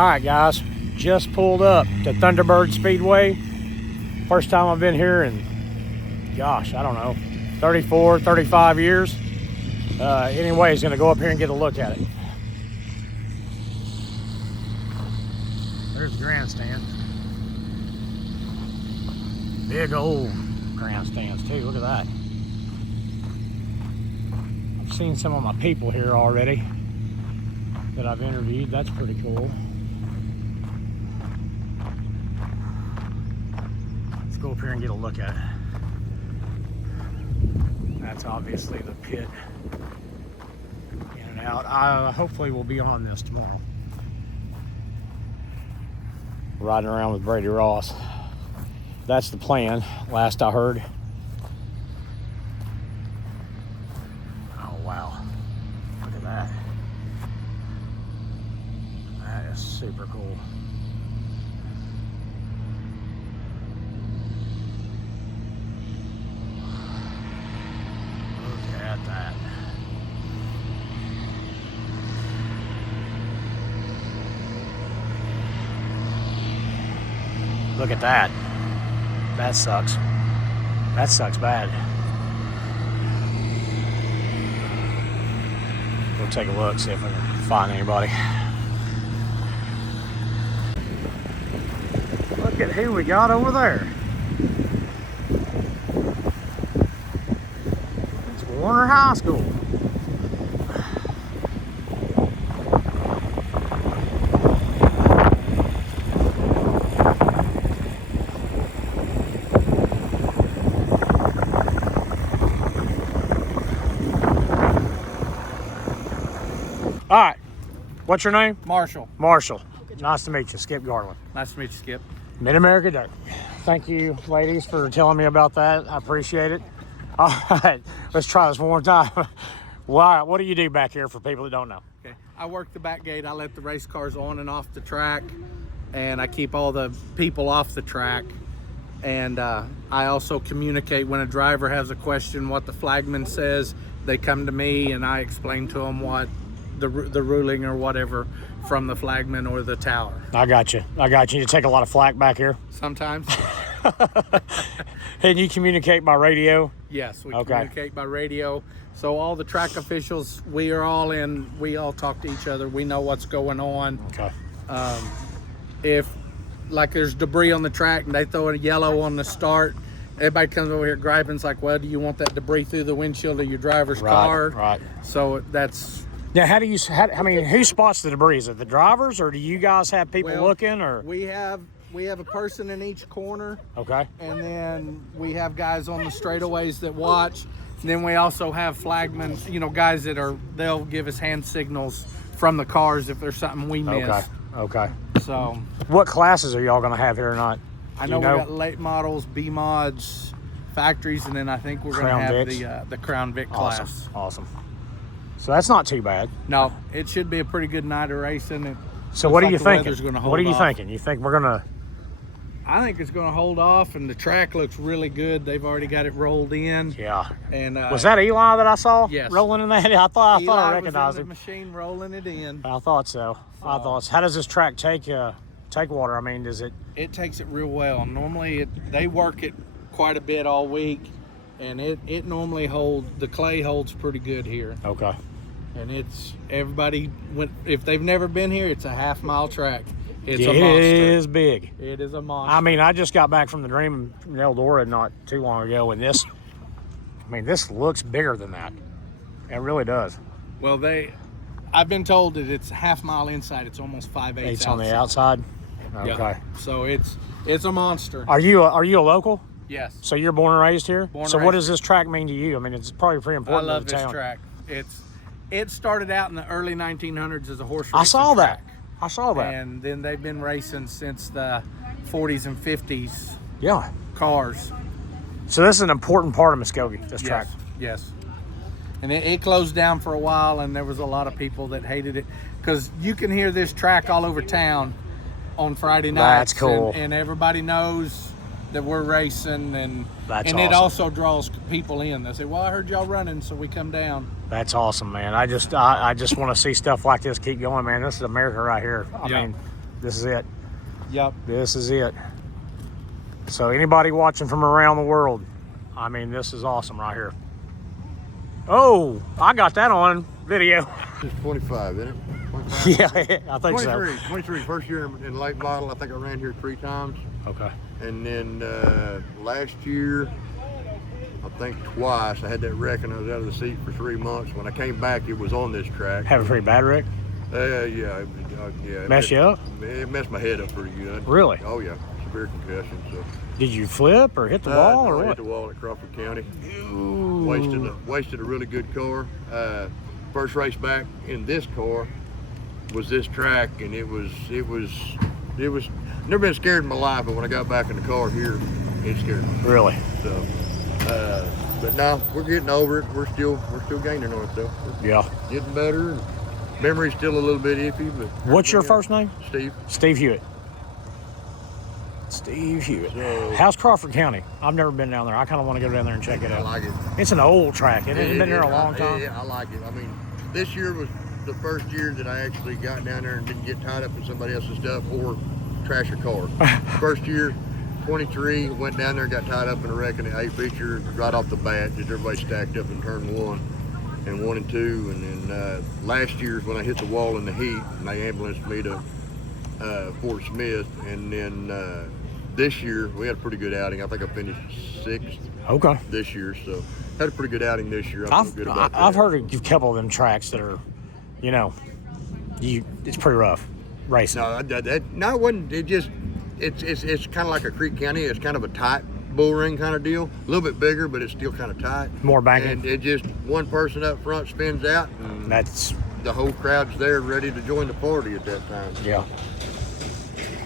All right, guys, just pulled up to Thunderbird Speedway. First time I've been here in, gosh, I don't know, 34, 35 years. Anyway, he's gonna go up here and get a look at it. There's the grandstand. Big old grandstands too, look at that. I've seen some of my people here already that I've interviewed, that's pretty cool. Let's go up here and get a look at it. That's obviously the pit. In and out. Hopefully we'll be on this tomorrow. Riding around with Brady Ross. That's the plan, last I heard. Oh wow, look at that. That is super cool. Look at that. Look at that. That sucks. That sucks bad. We'll take a look, see if we can find anybody. Look at who we got over there. It's Warner High School. All right, what's your name? Marshall. Marshall. Nice to meet you, Skip Garland. Nice to meet you, Skip. Mid-America Dirt. Thank you, ladies, for telling me about that. I appreciate it. All right, let's try this one more time. Wow, what do you do back here for people that don't know? Okay, I work the back gate. I let the race cars on and off the track, and I keep all the people off the track. And I also communicate when a driver has a question, what the flagman says. They come to me, and I explain to them what the ruling or whatever from the flagman or the tower. I got you. You take a lot of flack back here? Sometimes. And you communicate by radio? Yes, we communicate by radio. So all the track officials, we are all in, we all talk to each other. We know what's going on. Okay. If, like, there's debris on the track and they throw a yellow on the start, everybody comes over here griping. It's like, well, do you want that debris through the windshield of your driver's car? Right. So that's... Now, who spots the debris? Is it the drivers, or do you guys have people looking, or? We have a person in each corner. Okay. And then we have guys on the straightaways that watch. And then we also have flagmen, guys they'll give us hand signals from the cars if there's something we miss. Okay. So. What classes are y'all going to have here tonight? I know we got late models, B mods, factories, and then I think we're going to have the Crown Vic class. Awesome. So that's not too bad. No, it should be a pretty good night of racing. So what are you thinking? What are you thinking? You think we're going to... I think it's going to hold off, and the track looks really good. They've already got it rolled in. Yeah. And was that Eli that I saw? Yes. Rolling in that? I thought I recognized him. him. Machine rolling it in. I thought so. How does this track take water? I mean, does it? It takes it real well. Normally, they work it quite a bit all week, and it normally the clay holds pretty good here. Okay. And if they've never been here, it's a half-mile track. It's a monster. It is big. It is a monster. I mean, I just got back from the Dream in Eldora not too long ago, and this looks bigger than that. It really does. Well, I've been told that it's a half-mile inside. It's almost 5/8 outside. It's on the outside? Okay. Yeah. So it's a monster. Are you a local? Yes. So you're born and raised here? Born and so raised what does this track mean to you? I mean, it's probably pretty important I love to the this town. track. It started out in the early 1900s as a horse racing I saw track. that. And then they've been racing since the 40s and 50s. Yeah. Cars. So this is an important part of Muskogee, this track. Yes. And it closed down for a while, and there was a lot of people that hated it because you can hear this track all over town on Friday nights. That's cool. And everybody knows that we're racing, and That's it awesome. also draws people in. They say, well, I heard y'all running, so we come down. That's awesome, man. I just want to see stuff like this keep going, man. This is America right here. I mean, This is it. Yep. This is it. So anybody watching from around the world, I mean, this is awesome right here. Oh, I got that on video. It's 25, isn't it? 25? Yeah, I think 23, so. 23. First year in late model, I think I ran here 3 times. Okay. And then last year, I think twice. I had that wreck and I was out of the seat for 3 months. When I came back, it was on this track. Have a pretty bad wreck? Yeah. Mess you up? It messed my head up pretty good. Really? Oh, yeah. Severe concussion. So. Did you flip or hit the wall No, or I what? hit the wall at Crawford County. Ooh. Wasted a really good car. First race back in this car was this track, and it was never been scared in my life, but when I got back in the car here, it scared me. Really? So, but now we're getting over it. We're still gaining on it though. We're Yeah. getting better. And memory's still a little bit iffy, but What's your first name? Steve. Steve Hewitt. Steve Hewitt. So- How's Crawford County? I've never been down there. I kind of want to go down there and check it I out. like it. It's an old track. It hasn't been there a long time. Yeah, I like it. I mean, this year was the first year that I actually got down there and didn't get tied up in somebody else's stuff or trash a car. First year, 23, went down there and got tied up in a wreck in the 8 feature right off the bat. Just everybody stacked up in turn 1 and 1 and 2. And then last year's when I hit the wall in the heat and they ambulanced me to Fort Smith. And then this year we had a pretty good outing. I think I finished 6th Okay. this year, so had a pretty good outing this year. I feel good about that. I've heard a couple of them tracks that are, you know, it's pretty rough racing. No, no, it wasn't. It's kind of like a Creek County. It's kind of a tight bull ring kind of deal. A little bit bigger, but it's still kind of tight. More banking. And it just one person up front spins out, and That's the whole crowd's there ready to join the party at that time. yeah.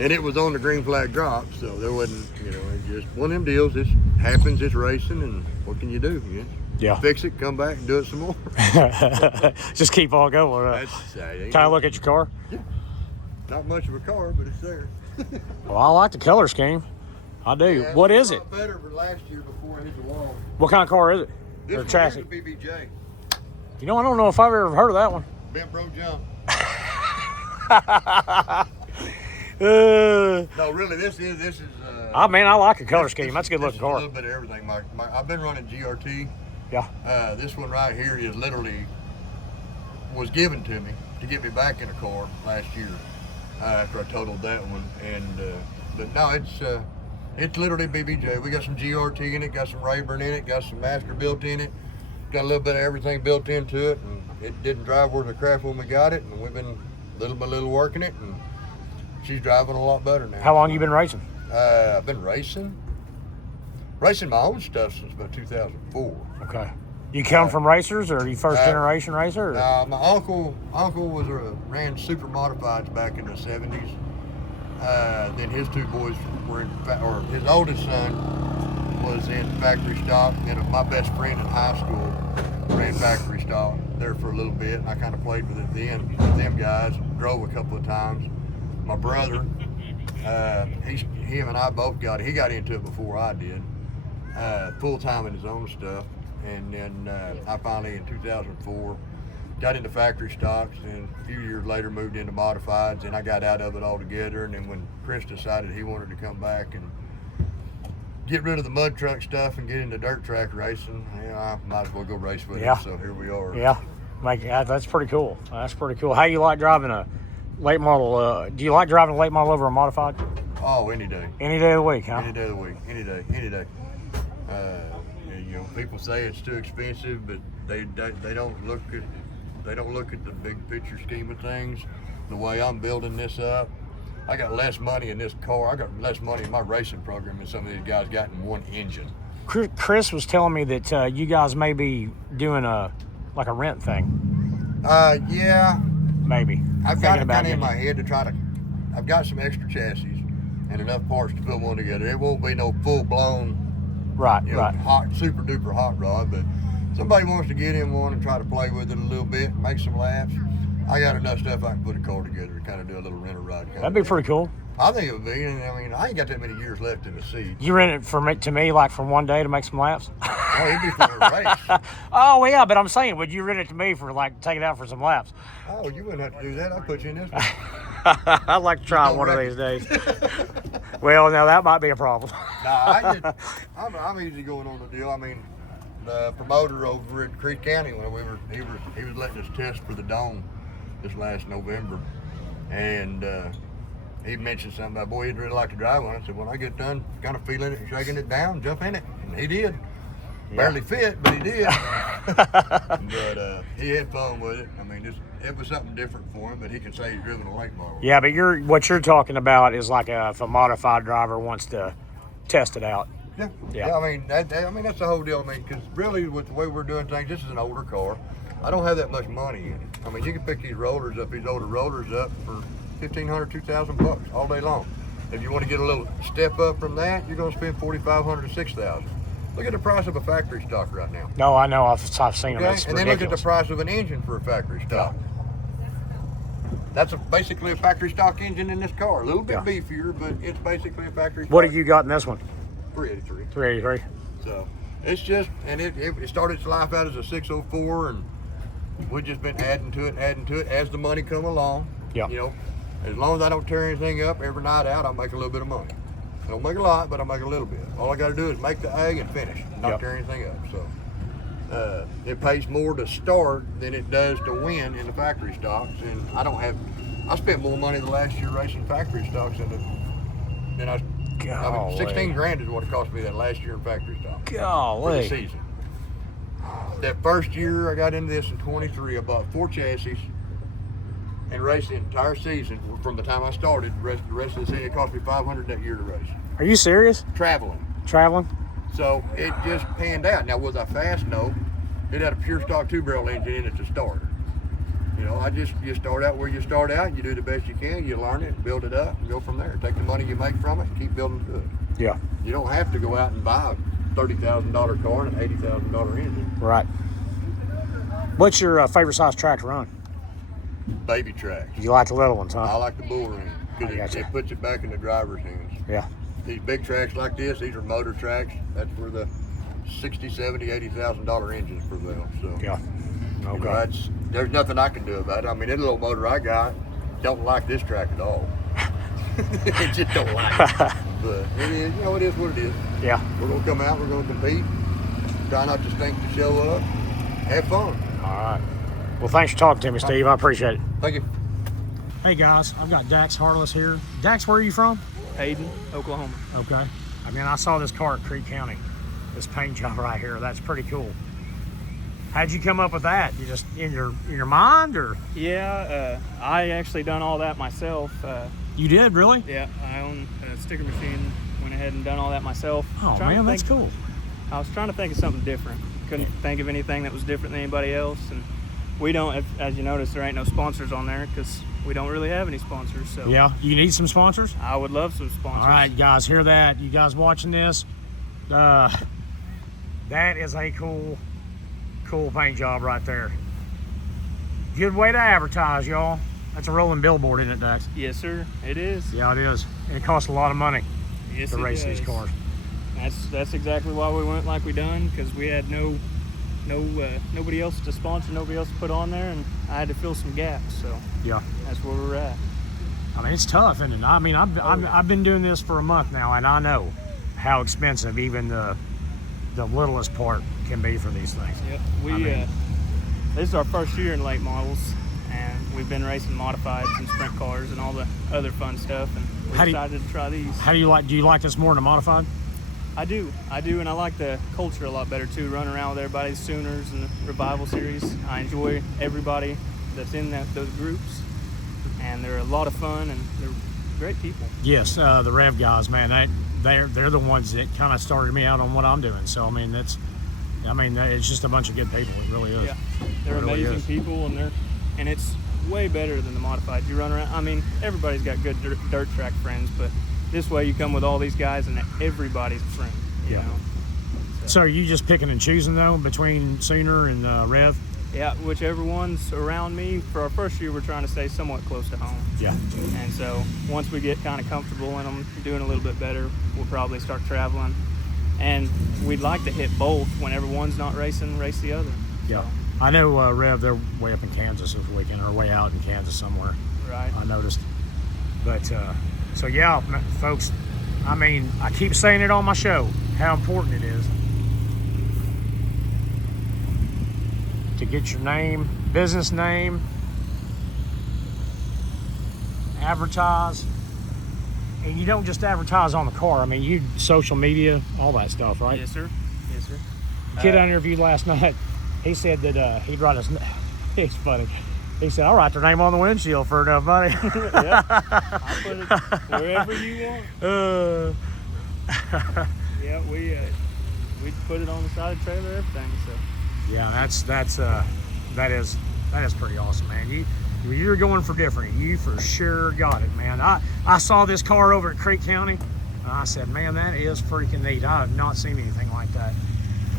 And it was on the green flag drop, so there wasn't, it just one of them deals. It happens. It's racing, and what can you do? Yeah. Fix it, come back, and do it some more. Just keep on going. Can I look at your car? Not much of a car, but it's there. Well, I like the color scheme. I do. Yeah, What it's is a it? lot better than last year before I hit the wall. What kind of car is it? This Or one chassis? here's a BBJ. You know, I don't know if I've ever heard of that one. Bent, broke, jump. No, really, this is. I mean, I like the color scheme. That's a good looking A car. little bit of everything. I've been running GRT. Yeah. This one right here is literally was given to me to get me back in a car last year after I totaled that one. And but no, it's literally BBJ. We got some GRT in it, got some Rayburn in it, got some Master built in it, got a little bit of everything built into it. And it didn't drive worth a crap when we got it, and we've been little by little working it, and she's driving a lot better now. How long you been racing? I've been racing my own stuff since about 2004. Okay. You come from racers, or are you first generation racer? Or? My uncle was ran super modifieds back in the 70s. Then his 2 boys were or his oldest son was in factory stock. And my best friend in high school ran factory stock there for a little bit. And I kind of played with it then. Them guys drove a couple of times. My brother, him and I both got it. He got into it before I did, full time in his own stuff. And then I finally, in 2004, got into factory stocks, and a few years later moved into modifieds, and I got out of it altogether. And then when Chris decided he wanted to come back and get rid of the mud truck stuff and get into dirt track racing, I might as well go race with him. So here we are. Yeah, that's pretty cool. That's pretty cool. How you like driving a late model? Do you like driving a late model over a modified? Oh, any day. Any day of the week, huh? Any day of the week. Any day. People say it's too expensive, but they don't look at the big picture scheme of things. The way I'm building this up, I got less money in this car. I got less money in my racing program than some of these guys got in one engine. Chris was telling me that you guys may be doing a rent thing. Yeah. Maybe. I've got it kind of in my head to try to. I've got some extra chassis and enough parts to put one together. It won't be no full blown. Right. Hot, super duper hot rod, but somebody wants to get in one and try to play with it a little bit, make some laps. I got enough stuff I can put a car together and kind of do a little rent a ride. That'd be pretty cool. I think it would be. And I mean, I ain't got that many years left in the seat. You rent it to me like for one day to make some laps? Oh, it'd be for a race. Oh, well, yeah, but I'm saying, would you rent it to me for take it out for some laps? Oh, you wouldn't have to do that. I'd put you in this one. I'd like to try it one of these days. Well, now that might be a problem. Nah, I'm easy going on the deal. I mean, the promoter over in Creek County, when he was letting us test for the dome this last November, and he mentioned something about, boy, he'd really like to drive one. I said, when I get done kind of feeling it and shaking it down, jump in it, and he did. Yeah. Barely fit, but he did. But he had fun with it. I mean, it was something different for him, but he can say he's driven a lake model. Yeah, but what you're talking about is like if a modified driver wants to test it out. Yeah. I mean, that's the whole deal. I mean, because really, with the way we're doing things, this is an older car. I don't have that much money in it. I mean, you can pick these older rollers up for $1,500, $2,000 all day long. If you want to get a little step up from that, you're going to spend $4,500 to $6,000. Look at the price of a factory stock right now. No, I know. I've seen them. It's and then look at the price of an engine for a factory stock. That's basically a factory stock engine in this car. A little bit beefier, but it's basically a factory stock. What have you got in this one? 383. 383. So it's just, and it started its life out as a 604, and we've just been adding to it as the money come along. Yeah. You know, as long as I don't tear anything up every night out, I'll make a little bit of money. I don't make a lot, but I make a little bit. All I got to do is make the egg and finish, not tear anything up. So it pays more to start than it does to win in the factory stocks. And I spent more money the last year racing factory stocks than I mean, 16 grand is what it cost me that last year in factory stock. Golly. For the season. That first year I got into this in 23, I bought 4 chassis and raced the entire season from the time I started. The rest of the season, it cost me $500 that year to race. Are you serious? Traveling. So it just panned out. Now, was I fast? No. It had a pure stock 2-barrel engine in it to start. You know, you start out where you start out, you do the best you can, you learn it, build it up, and go from there. Take the money you make from it and keep building to it. Yeah. You don't have to go out and buy a $30,000 car and an $80,000 engine. Right. What's your favorite size track to run? Baby tracks. You like the little ones, huh? I like the bull ring because it puts it back in the driver's hands. Yeah. These big tracks like this, these are motor tracks. That's where the $60,000, $70,000, $80,000 engines prevail. So yeah. Okay. You know, there's nothing I can do about it. I mean, that little motor I got don't like this track at all. It just don't like it. But it is, it is what it is. Yeah. We're gonna come out. We're gonna compete. Try not to stink to show up. Have fun. All right. Well, thanks for talking to me, Steve. I appreciate it. Thank you. Hey guys, I've got Dax Harless here. Dax, where are you from? Hayden, Oklahoma. Okay. I mean, I saw this car at Creek County. This paint job right here. That's pretty cool. How'd you come up with that? You just in your mind, or? Yeah, I actually done all that myself. You did, really? Yeah, I own a sticker machine. Went ahead and done all that myself. Oh man, that's cool. I was trying to think of something different. Couldn't think of anything that was different than anybody else, and we don't. As you notice, there ain't no sponsors on there because we don't really have any sponsors. So yeah, you need some sponsors. I would love some sponsors. All right, guys, hear that? You guys watching this? That is a cool paint job right there. Good way to advertise, y'all. That's a rolling billboard, isn't it, Dax? Yes, sir. It is. Yeah, it is. And it costs a lot of money to race these cars. That's exactly why we went like we done, because we had nobody else to sponsor, nobody else to put on there, and I had to fill some gaps. So yeah, that's where we're at. I mean, it's tough, isn't it? I mean, I've been doing this for a month now, and I know how expensive even the littlest part can be for these things. Yep. This is our first year in late models, and we've been racing modifieds and sprint cars and all the other fun stuff, and we're excited to try these. Do you like this more than a modified? I do, and I like the culture a lot better too, running around with everybody, the Sooners and the Revival Series. I enjoy everybody that's in those groups, and they're a lot of fun, and they're great people. Yes, the Rev guys, man, they're the ones that kind of started me out on what I'm doing. So I mean, it's just a bunch of good people. It really is. Yeah, they're amazing people, and it's way better than the modified. You run around. I mean, everybody's got good dirt track friends, but this way you come with all these guys, and everybody's a friend. You know. So are you just picking and choosing though between Sooner and Rev? Yeah, whichever one's around me. For our first year, we're trying to stay somewhat close to home. Yeah. And so once we get kind of comfortable in them, doing a little bit better, we'll probably start traveling. And we'd like to hit both. Whenever one's not racing, race the other. Yeah. So. I know Rev, they're way up in Kansas this weekend, or way out in Kansas somewhere. Right. I noticed. But so yeah, folks, I mean, I keep saying it on my show how important it is to get your name, business name, advertise. And you don't just advertise on the car. I mean, you social media, all that stuff, right? Yes, sir. Yes, sir. The kid I interviewed last night, he said that he'd write his. It's funny. He said, "I'll write their name on the windshield for enough money." Yeah, I'll put it wherever you want. Yeah, we put it on the side of the trailer, everything. So Yeah, that is pretty awesome, man. You're going for different. You for sure got it, man. I saw this car over at Creek County, and I said, man, that is freaking neat. I have not seen anything like that.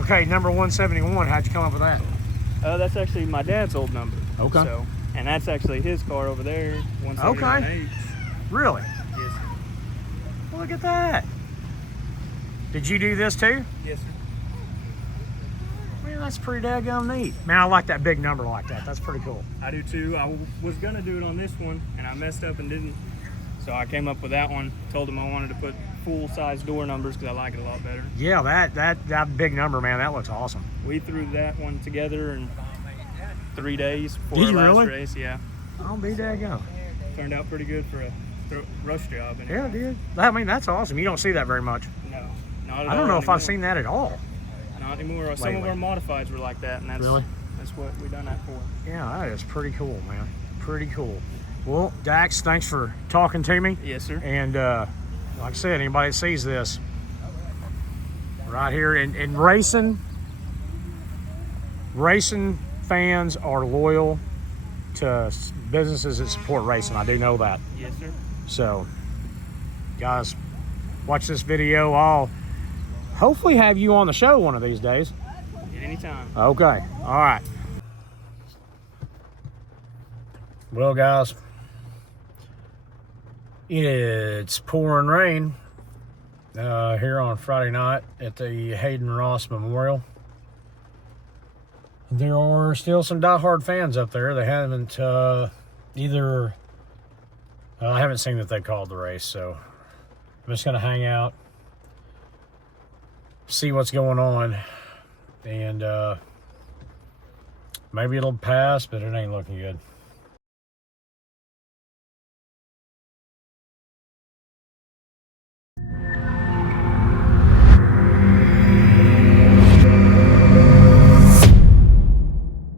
Okay, number 171. How'd you come up with that? that's actually my dad's old number. Okay. So, and that's actually his car over there, 179H. Really? Yes, sir. Well, look at that. Did you do this too? Yes, sir. Man, that's pretty daggone neat. Man, I like that big number like that. That's pretty cool. I do too. I was gonna do it on this one, and I messed up and didn't. So I came up with that one. Told him I wanted to put full-size door numbers because I like it a lot better. Yeah, that big number, man, that looks awesome. We threw that one together in 3 days for Did our you last really? race. Yeah, I'll be daggone. turned out pretty good for a rush job. Yeah, it did. I mean, that's awesome. You don't see that very much. No, not at all. I don't know if anymore. I've seen that at all. Not anymore. Some of Lately. our modifieds were like that, and that's Really? that's what we done that for. Yeah, that is pretty cool, man. Pretty cool. Well, Dax, thanks for talking to me. Yes, sir. And like I said, anybody that sees this right here in racing fans are loyal to businesses that support racing. I do know that. Yes, sir. So, guys, watch this video. I'll hopefully have you on the show one of these days. At any time. Okay. All right. Well, guys, it's pouring rain here on Friday night at the Hayden Ross Memorial. There are still some diehard fans up there. They haven't I haven't seen that they called the race, so I'm just gonna hang out, see what's going on, and maybe it'll pass, but it ain't looking good.